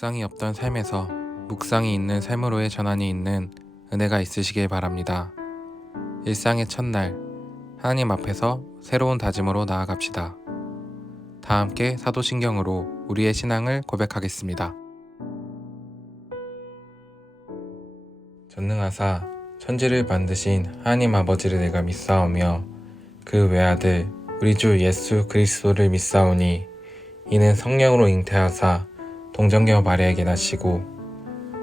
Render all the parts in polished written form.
묵상이 없던 삶에서 묵상이 있는 삶으로의 전환이 있는 은혜가 있으시길 바랍니다. 일상의 첫날, 하나님 앞에서 새로운 다짐으로 나아갑시다. 다 함께 사도신경으로 우리의 신앙을 고백하겠습니다. 전능하사 천지를 만드신 하나님 아버지를 내가 믿사오며 그 외아들 우리 주 예수 그리스도를 믿사오니 이는 성령으로 잉태하사 동정녀 마리아에게 나시고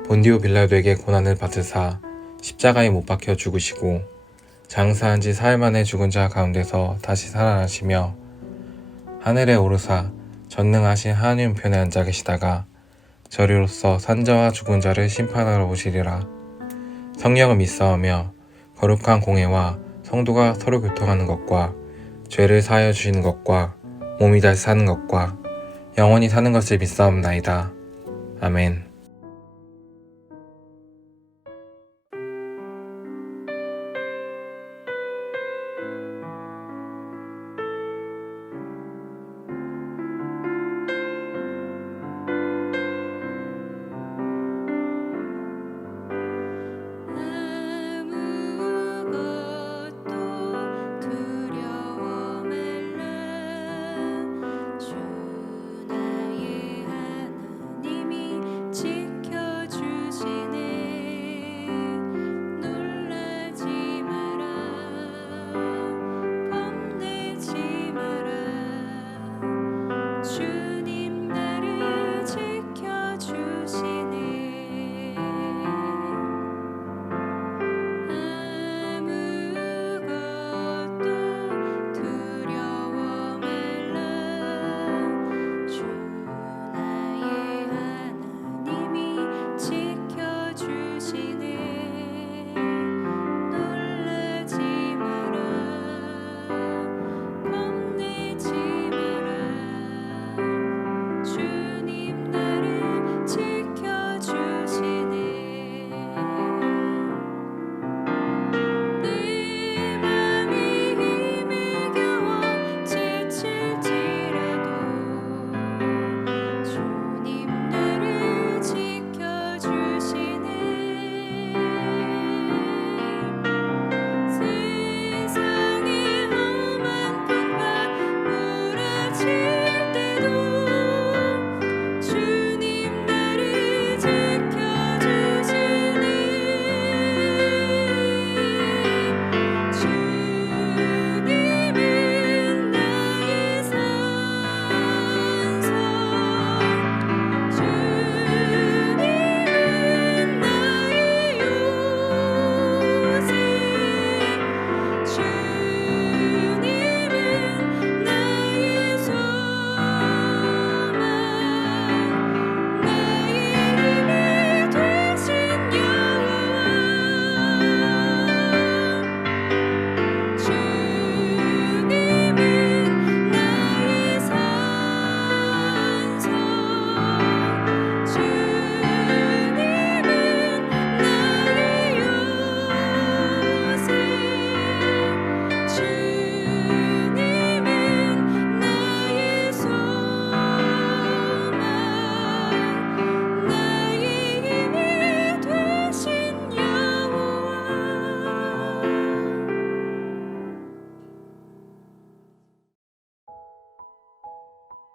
본디오 빌라도에게 고난을 받으사 십자가에 못 박혀 죽으시고 장사한 지 사흘 만에 죽은 자 가운데서 다시 살아나시며 하늘에 오르사 전능하신 하나님 우편에 앉아 계시다가 저리로서 산자와 죽은 자를 심판하러 오시리라. 성령을 믿사오며 거룩한 공회와 성도가 서로 교통하는 것과 죄를 사하여 주시는 것과 몸이 다시 사는 것과 영원히 사는 것을 믿사옵나이다. 아멘.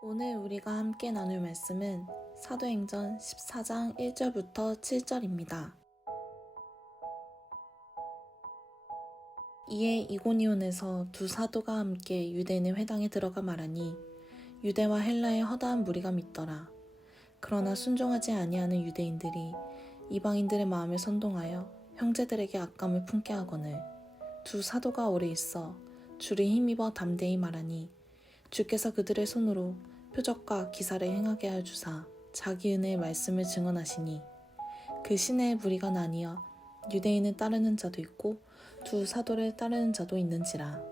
오늘 우리가 함께 나눌 말씀은 사도행전 14장 1절부터 7절입니다. 이에 이고니온에서 두 사도가 함께 유대인의 회당에 들어가 말하니 유대와 헬라의 허다한 무리가 믿더라. 그러나 순종하지 아니하는 유대인들이 이방인들의 마음을 선동하여 형제들에게 악감을 품게 하거늘 두 사도가 오래 있어 주를 힘입어 담대히 말하니 주께서 그들의 손으로 표적과 기사를 행하게 하여 주사 자기 은혜의 말씀을 증언하시니 그 시내의 무리가 나뉘어 유대인을 따르는 자도 있고 두 사도를 따르는 자도 있는지라.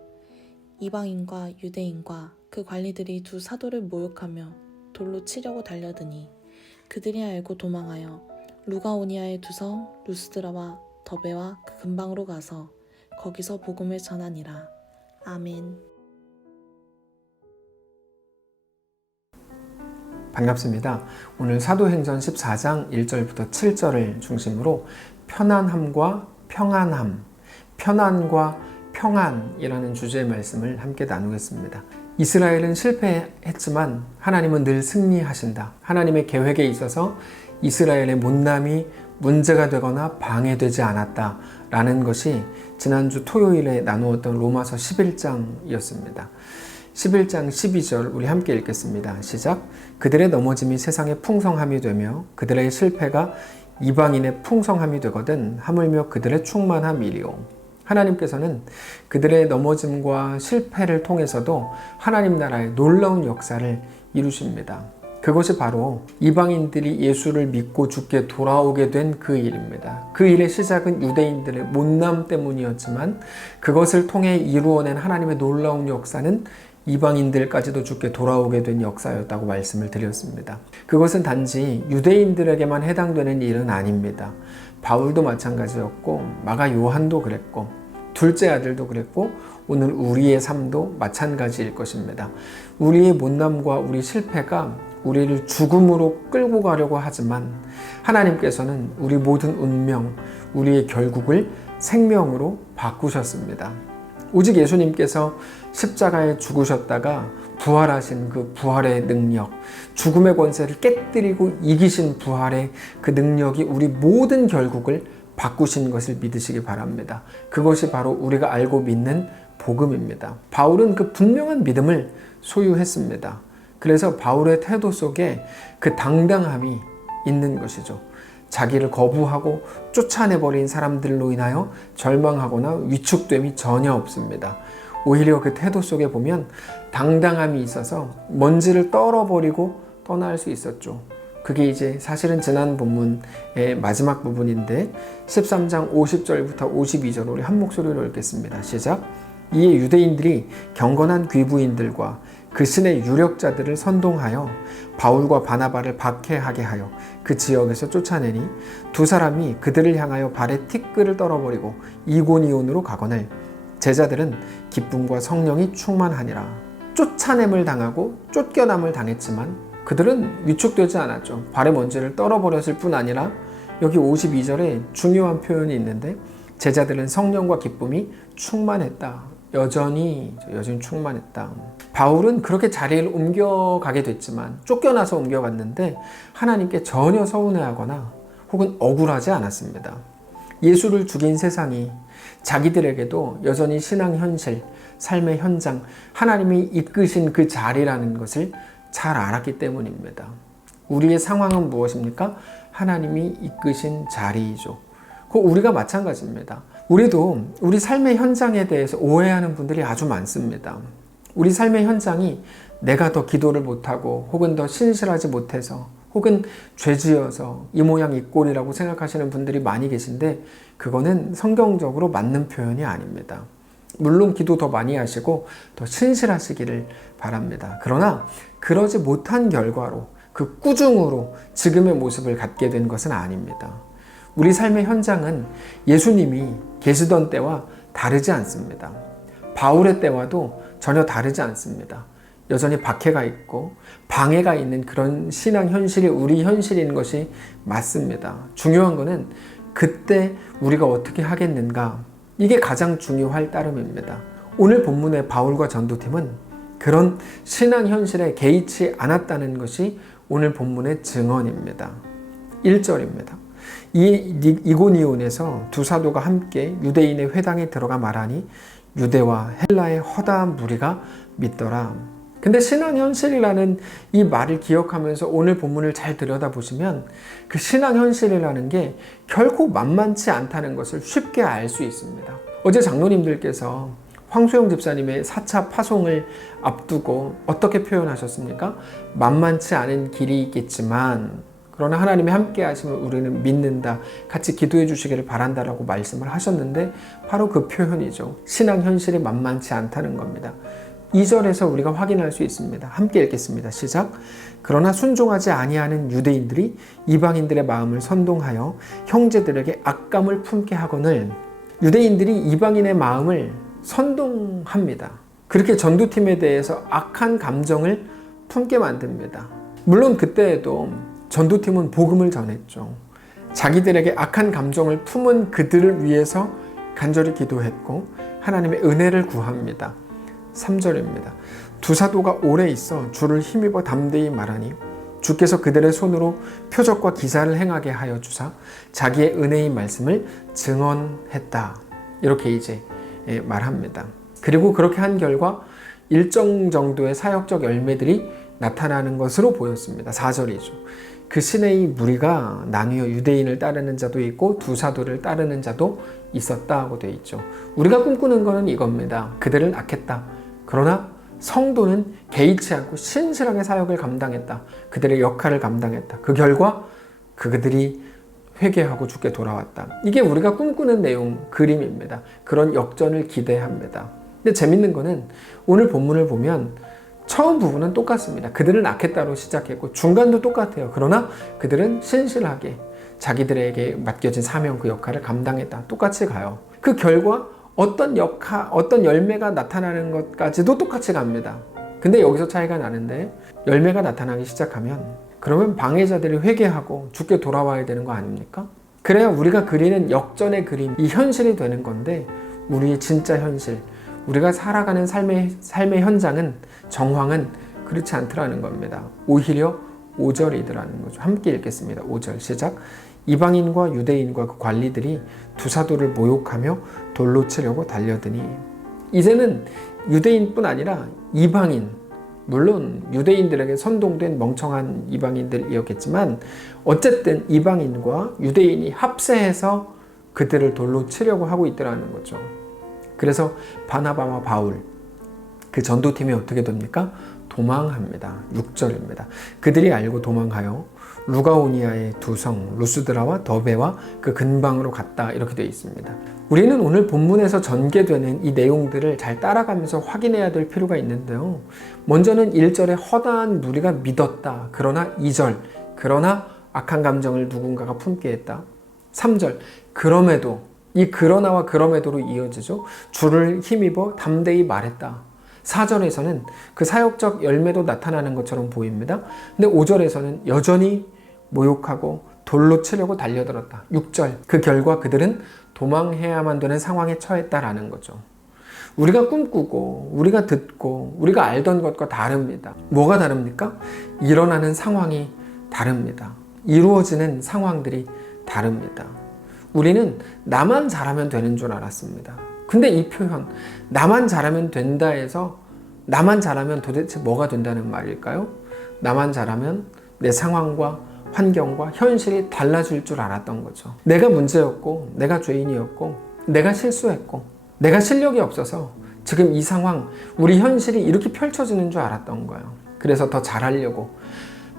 이방인과 유대인과 그 관리들이 두 사도를 모욕하며 돌로 치려고 달려드니 그들이 알고 도망하여 루가오니아의 두 성 루스드라와 더베와 그 근방으로 가서 거기서 복음을 전하니라. 아멘. 반갑습니다. 오늘 사도행전 14장 1절부터 7절을 중심으로 편안함과 평안함, 편안과 평안이라는 주제의 말씀을 함께 나누겠습니다. 이스라엘은 실패했지만 하나님은 늘 승리하신다. 하나님의 계획에 있어서 이스라엘의 못남이 문제가 되거나 방해되지 않았다라는 것이 지난주 토요일에 나누었던 로마서 11장이었습니다. 11장 12절 우리 함께 읽겠습니다. 시작. 그들의 넘어짐이 세상의 풍성함이 되며 그들의 실패가 이방인의 풍성함이 되거든 하물며 그들의 충만함이리요. 하나님께서는 그들의 넘어짐과 실패를 통해서도 하나님 나라의 놀라운 역사를 이루십니다. 그것이 바로 이방인들이 예수를 믿고 주께 돌아오게 된 그 일입니다. 그 일의 시작은 유대인들의 못남 때문이었지만 그것을 통해 이루어낸 하나님의 놀라운 역사는 이방인들까지도 주께 돌아오게 된 역사였다고 말씀을 드렸습니다. 그것은 단지 유대인들에게만 해당되는 일은 아닙니다. 바울도 마찬가지였고 마가 요한도 그랬고 둘째 아들도 그랬고 오늘 우리의 삶도 마찬가지일 것입니다. 우리의 못남과 우리 실패가 우리를 죽음으로 끌고 가려고 하지만 하나님께서는 우리 모든 운명, 우리의 결국을 생명으로 바꾸셨습니다. 오직 예수님께서 십자가에 죽으셨다가 부활하신 그 부활의 능력, 죽음의 권세를 깨뜨리고 이기신 부활의 그 능력이 우리 모든 결국을 바꾸신 것을 믿으시기 바랍니다. 그것이 바로 우리가 알고 믿는 복음입니다. 바울은 그 분명한 믿음을 소유했습니다. 그래서 바울의 태도 속에 그 당당함이 있는 것이죠. 자기를 거부하고 쫓아내버린 사람들로 인하여 절망하거나 위축됨이 전혀 없습니다. 오히려 그 태도 속에 보면 당당함이 있어서 먼지를 떨어버리고 떠날 수 있었죠. 그게 이제 사실은 지난 본문의 마지막 부분인데 13장 50절부터 52절 우리 한 목소리로 읽겠습니다. 시작. 이에 유대인들이 경건한 귀부인들과 그 신의 유력자들을 선동하여 바울과 바나바를 박해하게 하여 그 지역에서 쫓아내니 두 사람이 그들을 향하여 발에 티끌을 떨어버리고 이고니온으로 가거늘 제자들은 기쁨과 성령이 충만하니라. 쫓아냄을 당하고 쫓겨남을 당했지만 그들은 위축되지 않았죠. 발에 먼지를 떨어버렸을 뿐 아니라 여기 52절에 중요한 표현이 있는데 제자들은 성령과 기쁨이 충만했다. 여전히 충만했다. 바울은 그렇게 자리를 옮겨가게 됐지만 쫓겨나서 옮겨갔는데 하나님께 전혀 서운해하거나 혹은 억울하지 않았습니다. 예수를 죽인 세상이 자기들에게도 여전히 신앙 현실, 삶의 현장, 하나님이 이끄신 그 자리라는 것을 잘 알았기 때문입니다. 우리의 상황은 무엇입니까? 하나님이 이끄신 자리이죠. 그 우리가 마찬가지입니다. 우리도 우리 삶의 현장에 대해서 오해하는 분들이 아주 많습니다. 우리 삶의 현장이 내가 더 기도를 못하고 혹은 더 신실하지 못해서 혹은 죄지어서 이 모양 이 꼴이라고 생각하시는 분들이 많이 계신데 그거는 성경적으로 맞는 표현이 아닙니다. 물론 기도 더 많이 하시고 더 신실하시기를 바랍니다. 그러나 그러지 못한 결과로 그 꾸중으로 지금의 모습을 갖게 된 것은 아닙니다. 우리 삶의 현장은 예수님이 계시던 때와 다르지 않습니다. 바울의 때와도 전혀 다르지 않습니다. 여전히 박해가 있고 방해가 있는 그런 신앙 현실이 우리 현실인 것이 맞습니다. 중요한 것은 그때 우리가 어떻게 하겠는가, 이게 가장 중요할 따름입니다. 오늘 본문의 바울과 전도팀은 그런 신앙 현실에 개의치 않았다는 것이 오늘 본문의 증언입니다. 1절입니다. 이고니온에서 두 사도가 함께 유대인의 회당에 들어가 말하니 유대와 헬라의 허다한 무리가 믿더라. 근데 신앙 현실이라는 이 말을 기억하면서 오늘 본문을 잘 들여다보시면 그 신앙 현실이라는 게 결코 만만치 않다는 것을 쉽게 알 수 있습니다. 어제 장로님들께서 황수영 집사님의 4차 파송을 앞두고 어떻게 표현하셨습니까? 만만치 않은 길이 있겠지만 그러나 하나님이 함께 하심을 우리는 믿는다. 같이 기도해 주시기를 바란다라고 말씀을 하셨는데 바로 그 표현이죠. 신앙 현실이 만만치 않다는 겁니다. 2절에서 우리가 확인할 수 있습니다. 함께 읽겠습니다. 시작. 그러나 순종하지 아니하는 유대인들이 이방인들의 마음을 선동하여 형제들에게 악감을 품게 하거늘 유대인들이 이방인의 마음을 선동합니다. 그렇게 전도팀에 대해서 악한 감정을 품게 만듭니다. 물론 그때에도 전도팀은 복음을 전했죠. 자기들에게 악한 감정을 품은 그들을 위해서 간절히 기도했고 하나님의 은혜를 구합니다. 3절입니다. 두 사도가 오래 있어 주를 힘입어 담대히 말하니 주께서 그들의 손으로 표적과 기사를 행하게 하여 주사 자기의 은혜의 말씀을 증언했다. 이렇게 이제 말합니다. 그리고 그렇게 한 결과 일정 정도의 사역적 열매들이 나타나는 것으로 보였습니다. 4절이죠. 그 시내의 무리가 나뉘어 유대인을 따르는 자도 있고 두 사도를 따르는 자도 있었다고 되어 있죠. 우리가 꿈꾸는 것은 이겁니다. 그들을 낳겠다. 그러나 성도는 개의치 않고 신실하게 사역을 감당했다. 그들의 역할을 감당했다. 그 결과 그들이 회개하고 주께 돌아왔다. 이게 우리가 꿈꾸는 내용, 그림입니다. 그런 역전을 기대합니다. 근데 재밌는 거는 오늘 본문을 보면 처음 부분은 똑같습니다. 그들을 낳겠다로 시작했고 중간도 똑같아요. 그러나 그들은 신실하게 자기들에게 맡겨진 사명 그 역할을 감당했다. 똑같이 가요. 그 결과 어떤 열매가 나타나는 것까지도 똑같이 갑니다. 근데 여기서 차이가 나는데 열매가 나타나기 시작하면 그러면 방해자들이 회개하고 주께 돌아와야 되는 거 아닙니까? 그래야 우리가 그리는 역전의 그림, 이 현실이 되는 건데 우리의 진짜 현실, 우리가 살아가는 삶의 현장은, 정황은 그렇지 않더라는 겁니다. 오히려 5절이더라는 거죠. 함께 읽겠습니다. 5절 시작. 이방인과 유대인과 그 관리들이 두 사도를 모욕하며 돌로 치려고 달려드니. 이제는 유대인뿐 아니라 이방인, 물론 유대인들에게 선동된 멍청한 이방인들이었겠지만 어쨌든 이방인과 유대인이 합세해서 그들을 돌로 치려고 하고 있더라는 거죠. 그래서 바나바와 바울, 그 전도팀이 어떻게 됩니까? 도망합니다. 6절입니다. 그들이 알고 도망하여 루가오니아의 두 성 루스드라와 더베와 그 근방으로 갔다. 이렇게 되어 있습니다. 우리는 오늘 본문에서 전개되는 이 내용들을 잘 따라가면서 확인해야 될 필요가 있는데요. 먼저는 1절에 허다한 무리가 믿었다. 그러나 2절, 그러나 악한 감정을 누군가가 품게 했다. 3절, 그럼에도, 이 그러나와 그럼에도로 이어지죠. 주를 힘입어 담대히 말했다. 4절에서는 그 사역적 열매도 나타나는 것처럼 보입니다. 근데 5절에서는 여전히 모욕하고 돌로 치려고 달려들었다. 6절, 그 결과 그들은 도망해야만 되는 상황에 처했다라는 거죠. 우리가 꿈꾸고 우리가 듣고 우리가 알던 것과 다릅니다. 뭐가 다릅니까? 일어나는 상황이 다릅니다. 이루어지는 상황들이 다릅니다. 우리는 나만 잘하면 되는 줄 알았습니다. 근데 이 표현, 나만 잘하면 된다 해서 나만 잘하면 도대체 뭐가 된다는 말일까요? 나만 잘하면 내 상황과 환경과 현실이 달라질 줄 알았던 거죠. 내가 문제였고, 내가 죄인이었고, 내가 실수했고, 내가 실력이 없어서 지금 이 상황, 우리 현실이 이렇게 펼쳐지는 줄 알았던 거예요. 그래서 더 잘하려고,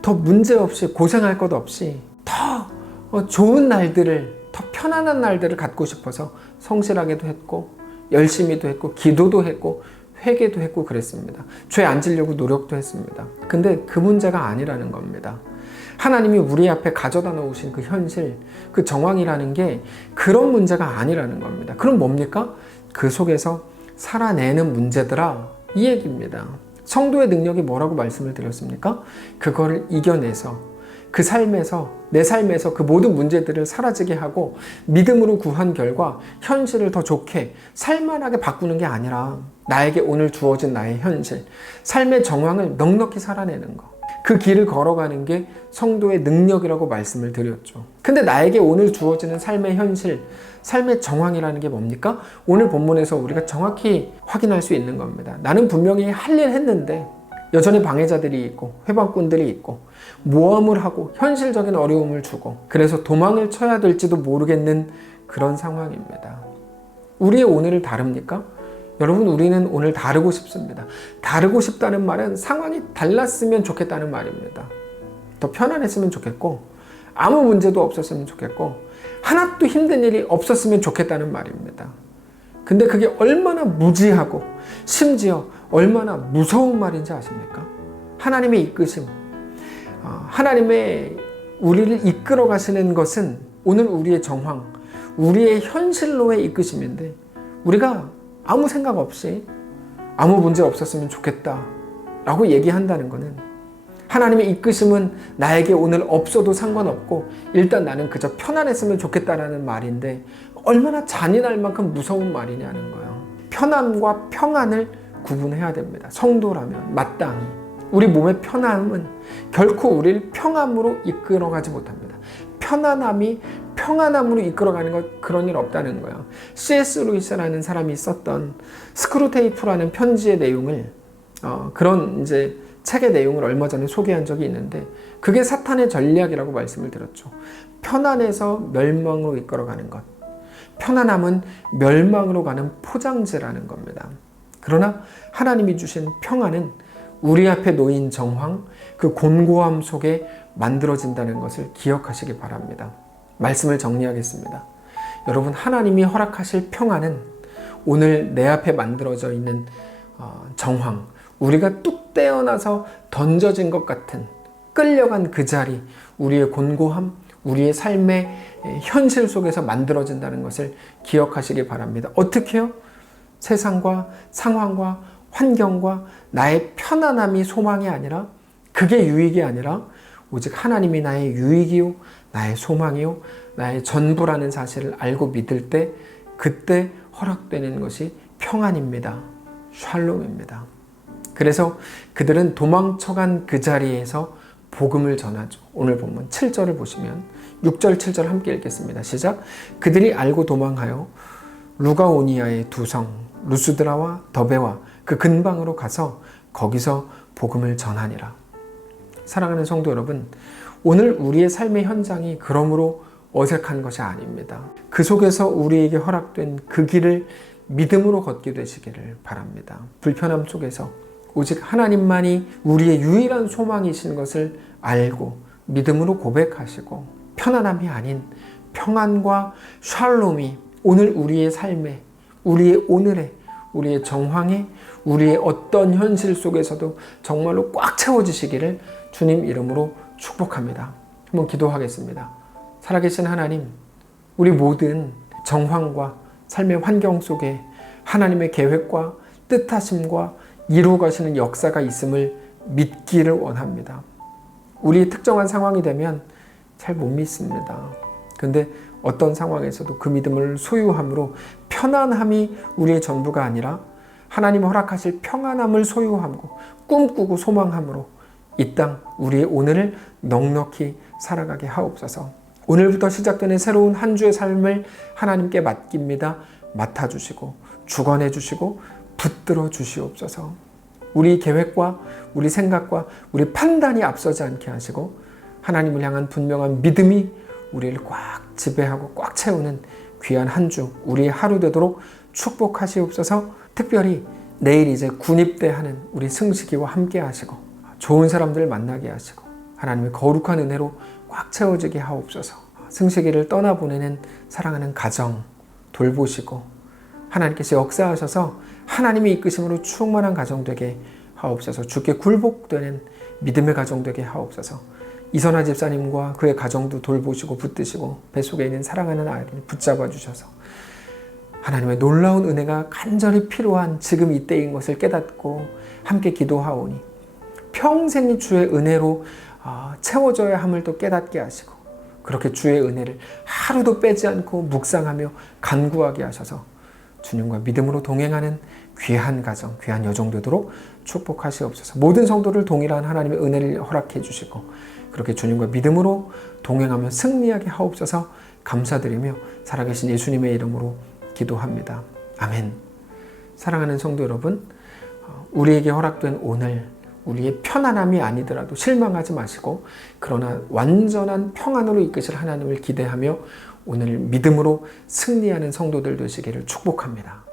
더 문제없이 고생할 것 없이 더 좋은 날들을, 더 편안한 날들을 갖고 싶어서 성실하게도 했고 열심히도 했고 기도도 했고 회개도 했고 그랬습니다. 죄 안 지려고 노력도 했습니다. 근데 그 문제가 아니라는 겁니다. 하나님이 우리 앞에 가져다 놓으신 그 현실, 그 정황이라는 게 그런 문제가 아니라는 겁니다. 그럼 뭡니까? 그 속에서 살아내는 문제더라, 이 얘기입니다. 성도의 능력이 뭐라고 말씀을 드렸습니까? 그거를 이겨내서 그 삶에서, 내 삶에서 그 모든 문제들을 사라지게 하고 믿음으로 구한 결과 현실을 더 좋게 살만하게 바꾸는 게 아니라 나에게 오늘 주어진 나의 현실, 삶의 정황을 넉넉히 살아내는 거, 그 길을 걸어가는 게 성도의 능력이라고 말씀을 드렸죠. 근데 나에게 오늘 주어지는 삶의 현실, 삶의 정황이라는 게 뭡니까? 오늘 본문에서 우리가 정확히 확인할 수 있는 겁니다. 나는 분명히 할 일 했는데 여전히 방해자들이 있고 회방꾼들이 있고 모험을 하고 현실적인 어려움을 주고 그래서 도망을 쳐야 될지도 모르겠는 그런 상황입니다. 우리의 오늘을 다릅니까? 여러분, 우리는 오늘 다르고 싶습니다. 다르고 싶다는 말은 상황이 달랐으면 좋겠다는 말입니다. 더 편안했으면 좋겠고 아무 문제도 없었으면 좋겠고 하나도 힘든 일이 없었으면 좋겠다는 말입니다. 근데 그게 얼마나 무지하고 심지어 얼마나 무서운 말인지 아십니까? 하나님의 이끄심, 하나님의 우리를 이끌어 가시는 것은 오늘 우리의 정황, 우리의 현실로의 이끄심인데 우리가 아무 생각 없이 아무 문제 없었으면 좋겠다 라고 얘기한다는 것은 하나님의 이끄심은 나에게 오늘 없어도 상관없고 일단 나는 그저 편안했으면 좋겠다라는 말인데 얼마나 잔인할 만큼 무서운 말이냐는 거예요. 편안과 평안을 구분해야 됩니다. 성도라면 마땅히. 우리 몸의 편안함은 결코 우리를 평안으로 이끌어가지 못합니다. 편안함이 평안함으로 이끌어가는 것, 그런 일 없다는 거예요. C.S. 루이스라는 사람이 썼던 스크루테이프라는 편지의 내용을 그런 이제 책의 내용을 얼마 전에 소개한 적이 있는데 그게 사탄의 전략이라고 말씀을 드렸죠. 편안해서 멸망으로 이끌어가는 것. 편안함은 멸망으로 가는 포장지라는 겁니다. 그러나 하나님이 주신 평안은 우리 앞에 놓인 정황, 그 곤고함 속에 만들어진다는 것을 기억하시기 바랍니다. 말씀을 정리하겠습니다. 여러분, 하나님이 허락하실 평안은 오늘 내 앞에 만들어져 있는 정황, 우리가 뚝 떼어나서 던져진 것 같은 끌려간 그 자리, 우리의 곤고함, 우리의 삶의 현실 속에서 만들어진다는 것을 기억하시기 바랍니다. 어떻게요? 세상과 상황과 환경과 나의 편안함이 소망이 아니라, 그게 유익이 아니라 오직 하나님이 나의 유익이요, 나의 소망이요, 나의 전부라는 사실을 알고 믿을 때 그때 허락되는 것이 평안입니다. 샬롬입니다. 그래서 그들은 도망쳐간 그 자리에서 복음을 전하죠. 오늘 본문 7절을 보시면 6절 7절 함께 읽겠습니다. 시작. 그들이 알고 도망하여 루가오니아의 두 성 루스드라와 더베와 그 근방으로 가서 거기서 복음을 전하니라. 사랑하는 성도 여러분, 오늘 우리의 삶의 현장이 그러므로 어색한 것이 아닙니다. 그 속에서 우리에게 허락된 그 길을 믿음으로 걷게 되시기를 바랍니다. 불편함 속에서 오직 하나님만이 우리의 유일한 소망이신 것을 알고 믿음으로 고백하시고 편안함이 아닌 평안과 샬롬이 오늘 우리의 삶에, 우리의 오늘에, 우리의 정황에, 우리의 어떤 현실 속에서도 정말로 꽉 채워지시기를 주님 이름으로 축복합니다. 한번 기도하겠습니다. 살아계신 하나님, 우리 모든 정황과 삶의 환경 속에 하나님의 계획과 뜻하심과 이루어 가시는 역사가 있음을 믿기를 원합니다. 우리 특정한 상황이 되면 잘 못 믿습니다. 근데 어떤 상황에서도 그 믿음을 소유함으로 편안함이 우리의 전부가 아니라 하나님 허락하실 평안함을 소유하고 꿈꾸고 소망함으로 이 땅 우리의 오늘을 넉넉히 살아가게 하옵소서. 오늘부터 시작되는 새로운 한 주의 삶을 하나님께 맡깁니다. 맡아주시고 주관해 주시고 붙들어 주시옵소서. 우리 계획과 우리 생각과 우리 판단이 앞서지 않게 하시고 하나님을 향한 분명한 믿음이 우리를 꽉 지배하고 꽉 채우는 귀한 한 주, 우리의 하루 되도록 축복하시옵소서. 특별히 내일 이제 군입대하는 우리 승식이와 함께 하시고 좋은 사람들을 만나게 하시고 하나님의 거룩한 은혜로 꽉 채워지게 하옵소서. 승식이를 떠나보내는 사랑하는 가정 돌보시고 하나님께서 역사하셔서 하나님의 이끄심으로 충만한 가정 되게 하옵소서. 주께 굴복되는 믿음의 가정 되게 하옵소서. 이선아 집사님과 그의 가정도 돌보시고 붙드시고 뱃속에 있는 사랑하는 아이를 붙잡아 주셔서 하나님의 놀라운 은혜가 간절히 필요한 지금 이때인 것을 깨닫고 함께 기도하오니 평생이 주의 은혜로 채워져야 함을 또 깨닫게 하시고 그렇게 주의 은혜를 하루도 빼지 않고 묵상하며 간구하게 하셔서 주님과 믿음으로 동행하는 귀한 가정, 귀한 여정 되도록 축복하시옵소서. 모든 성도를 동일한 하나님의 은혜를 허락해 주시고 그렇게 주님과 믿음으로 동행하며 승리하게 하옵소서. 감사드리며 살아계신 예수님의 이름으로 기도합니다. 아멘. 사랑하는 성도 여러분, 우리에게 허락된 오늘 우리의 편안함이 아니더라도 실망하지 마시고 그러나 완전한 평안으로 이끄실 하나님을 기대하며 오늘 믿음으로 승리하는 성도들 되시기를 축복합니다.